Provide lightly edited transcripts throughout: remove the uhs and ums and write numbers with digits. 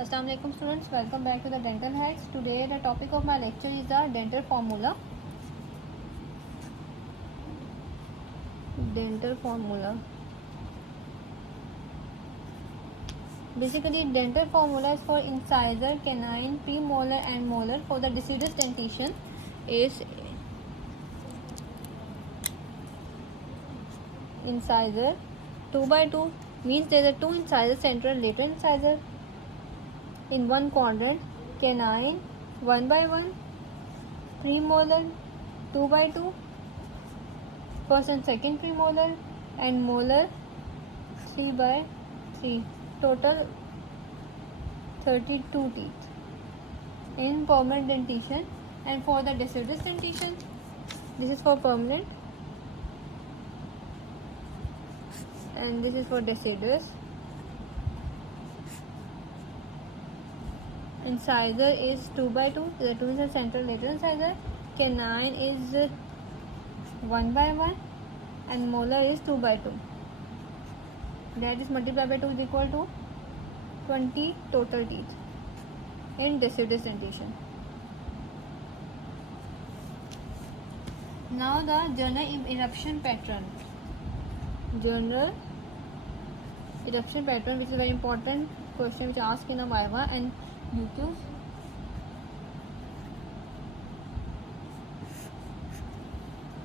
Assalamu alaikum students, welcome back to the dental hacks. Today the topic of my lecture is the dental formula. Dental formula. Basically, dental formula is for incisor, canine, premolar and molar. For the deciduous dentition is incisor 2 by 2 means there are two incisors, central and lateral incisor in one quadrant, canine 1 by 1, premolar 2 by 2, first and second premolar, and molar 3 by 3. Total 32 teeth in permanent dentition. And for the deciduous dentition, this is for permanent and this is for deciduous. Incisor is 2 by 2, the 2 is the central lateral incisor. Canine is 1 by 1 and molar is 2 by 2. That is multiplied by 2 is equal to 20 total teeth in deciduous dentition. Now the general eruption pattern. General eruption pattern, which is a very important question which asked in a Viva and YouTube.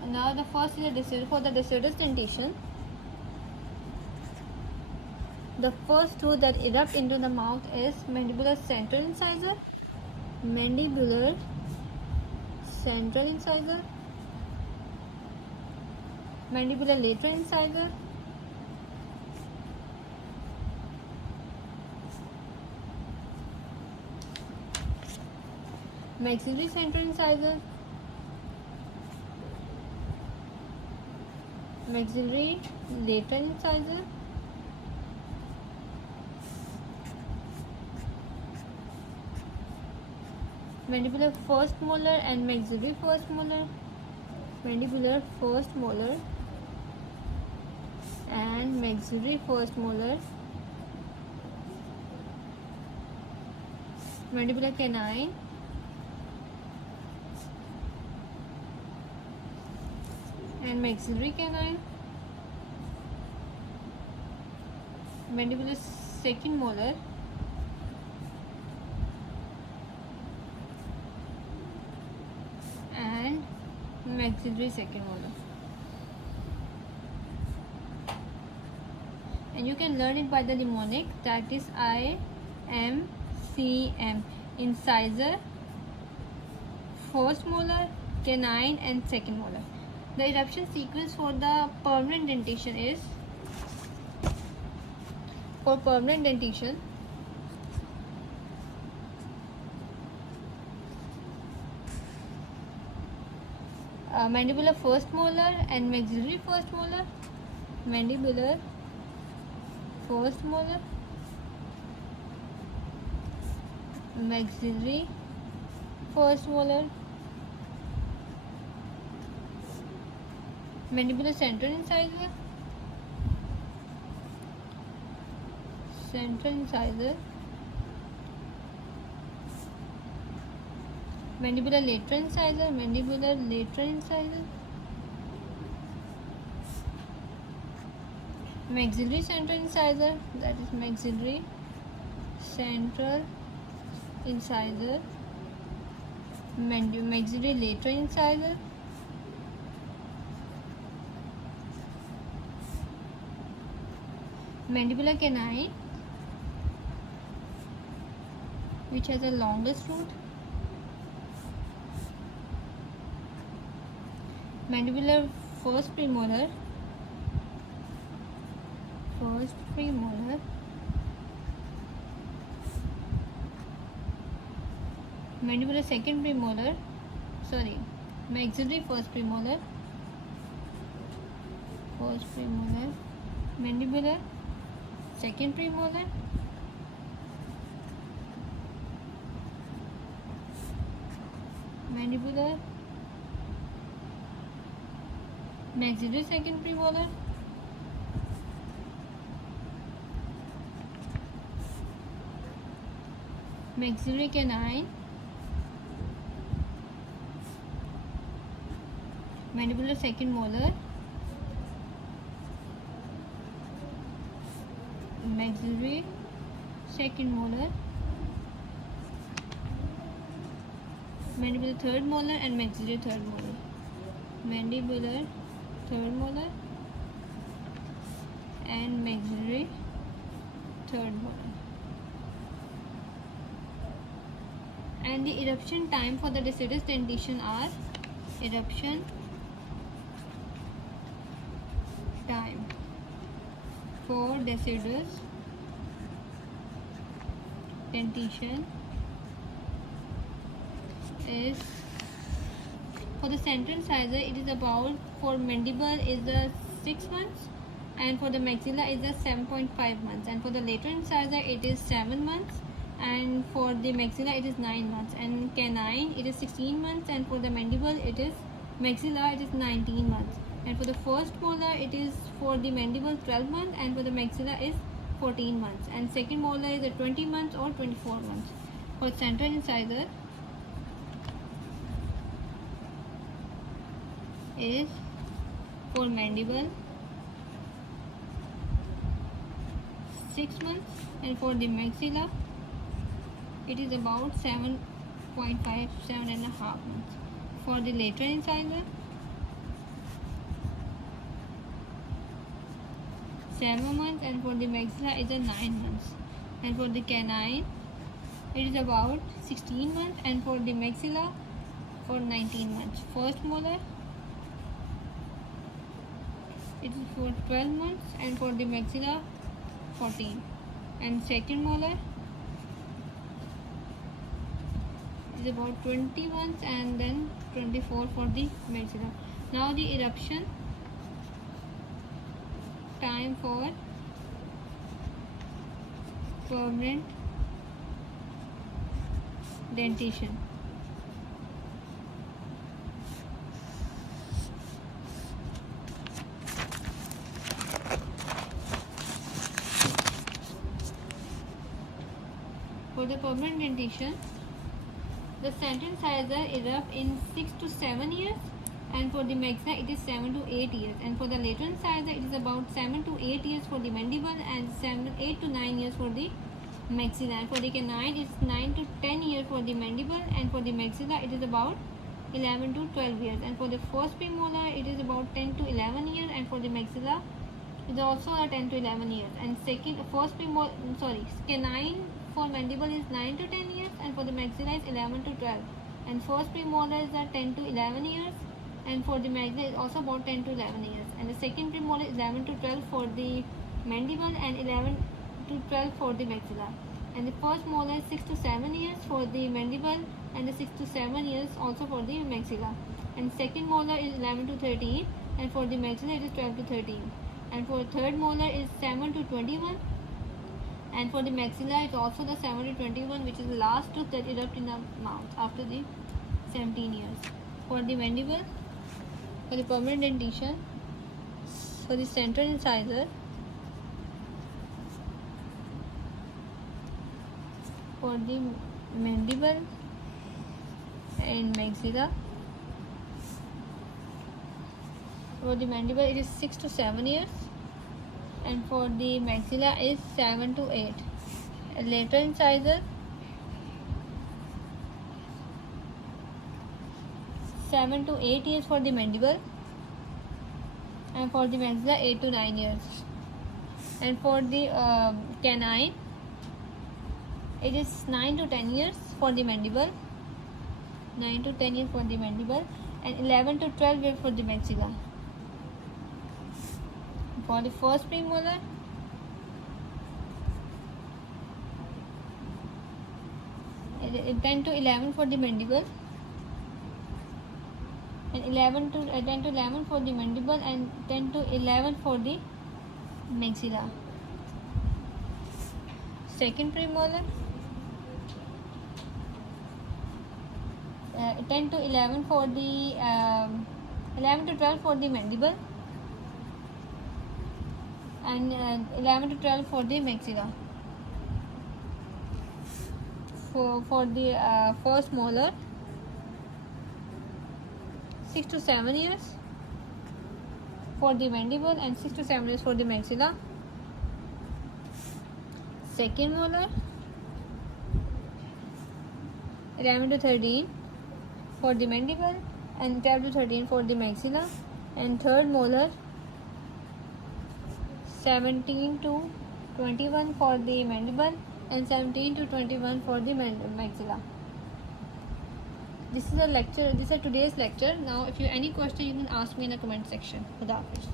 Now the first is a deciduous. For the deciduous dentition, the first tooth that erupt into the mouth is mandibular central incisor, mandibular central incisor, mandibular lateral incisor, maxillary central incisor, maxillary lateral incisor, mandibular first molar and maxillary first molar, mandibular first molar and maxillary first molar, mandibular canine, and maxillary canine, mandibular second molar, and maxillary second molar. And you can learn it by the mnemonic, that is IMCM. Incisor, first molar, canine and second molar. The eruption sequence for the permanent dentition is, for permanent dentition, mandibular first molar and maxillary first molar, mandibular first molar, maxillary first molar, mandibular central incisor, central incisor, mandibular lateral incisor, mandibular lateral incisor, maxillary central incisor, that is maxillary central incisor, maxillary lateral incisor, mandibular canine, which has the longest root, mandibular first premolar, mandibular second premolar, maxillary first premolar, mandibular second premolar, mandibular maxillary second premolar, maxillary canine, mandibular second molar, maxillary second molar, mandibular third molar, and maxillary third molar. Mandibular third molar and maxillary third molar. And the eruption time for the deciduous dentition are eruption time for deciduous dentition is, for the central incisor it is about, for mandible is the 6 months, and for the maxilla is the 7.5 months, and for the lateral incisor it is 7 months, and for the maxilla it is 9 months, and canine it is 16 months, and for the mandible it is maxilla it is 19 months, and for the first molar it is, for the mandible 12 months, and for the maxilla is 14 months, and second molar is 20 months or 24 months. For central incisor is, for mandible 6 months, and for the maxilla it is about 7.5, 7.5 months. For the lateral incisor 7 months, and for the maxilla is 9 months, and for the canine it is about 16 months, and for the maxilla for 19 months. First molar it is for 12 months, and for the maxilla 14, and second molar is about 20 months, and then 24 for the maxilla. Now the eruption time for permanent dentition. For the permanent dentition, the central incisor erupt in 6 to 7 years, and for the maxilla it is 7 to 8 years, and for the lateral incisor it is about 7 to 8 years for the mandible, and 8 to 9 years for the maxilla, and for the canine it's 9 to 10 years for the mandible, and for the maxilla it is about 11 to 12 years, and for the first premolar it is about 10 to 11 years, and for the maxilla it is also 10 to 11 years, and canine for mandible is 9 to 10 years, and for the maxilla is 11 to 12, and first premolar is 10 to 11 years, and for the maxilla is also about 10 to 11 years, and the second premolar is 11 to 12 for the mandible, and 11 to 12 for the maxilla, and the first molar is 6 to 7 years for the mandible, and the 6 to 7 years also for the maxilla, and second molar is 11 to 13, and for the maxilla it is 12 to 13, and for third molar is 7 to 21, and for the maxilla it's also the 7 to 21, which is the last tooth that erupt in the mouth after the 17 years. For the mandible, for the permanent dentition, for the central incisor, for the mandible and maxilla, for the mandible it is 6 to 7 years, and for the maxilla is 7 to 8. Lateral incisor 7 to 8 years for the mandible, and for the maxilla 8 to 9 years, and for the canine it is 9 to 10 years for the mandible, 9 to 10 years for the mandible, and 11 to 12 years for the maxilla. For the first premolar it is 10 to 11 for the mandible, and 10 to 11 for the mandible, and 10 to 11 for the maxilla. Second premolar 10 to 11 for the 11 to 12 for the mandible, and 11 to 12 for the maxilla. for the first molar, 6 to 7 years for the mandible, and 6 to 7 years for the maxilla. Second molar, 11 to 13 for the mandible and 12 to 13 for the maxilla. And third molar, 17 to 21 for the mandible and 17 to 21 for the maxilla. This is a lecture. This is today's lecture. Now if you have any question, you can ask me in the comment section. Khuda Hafiz.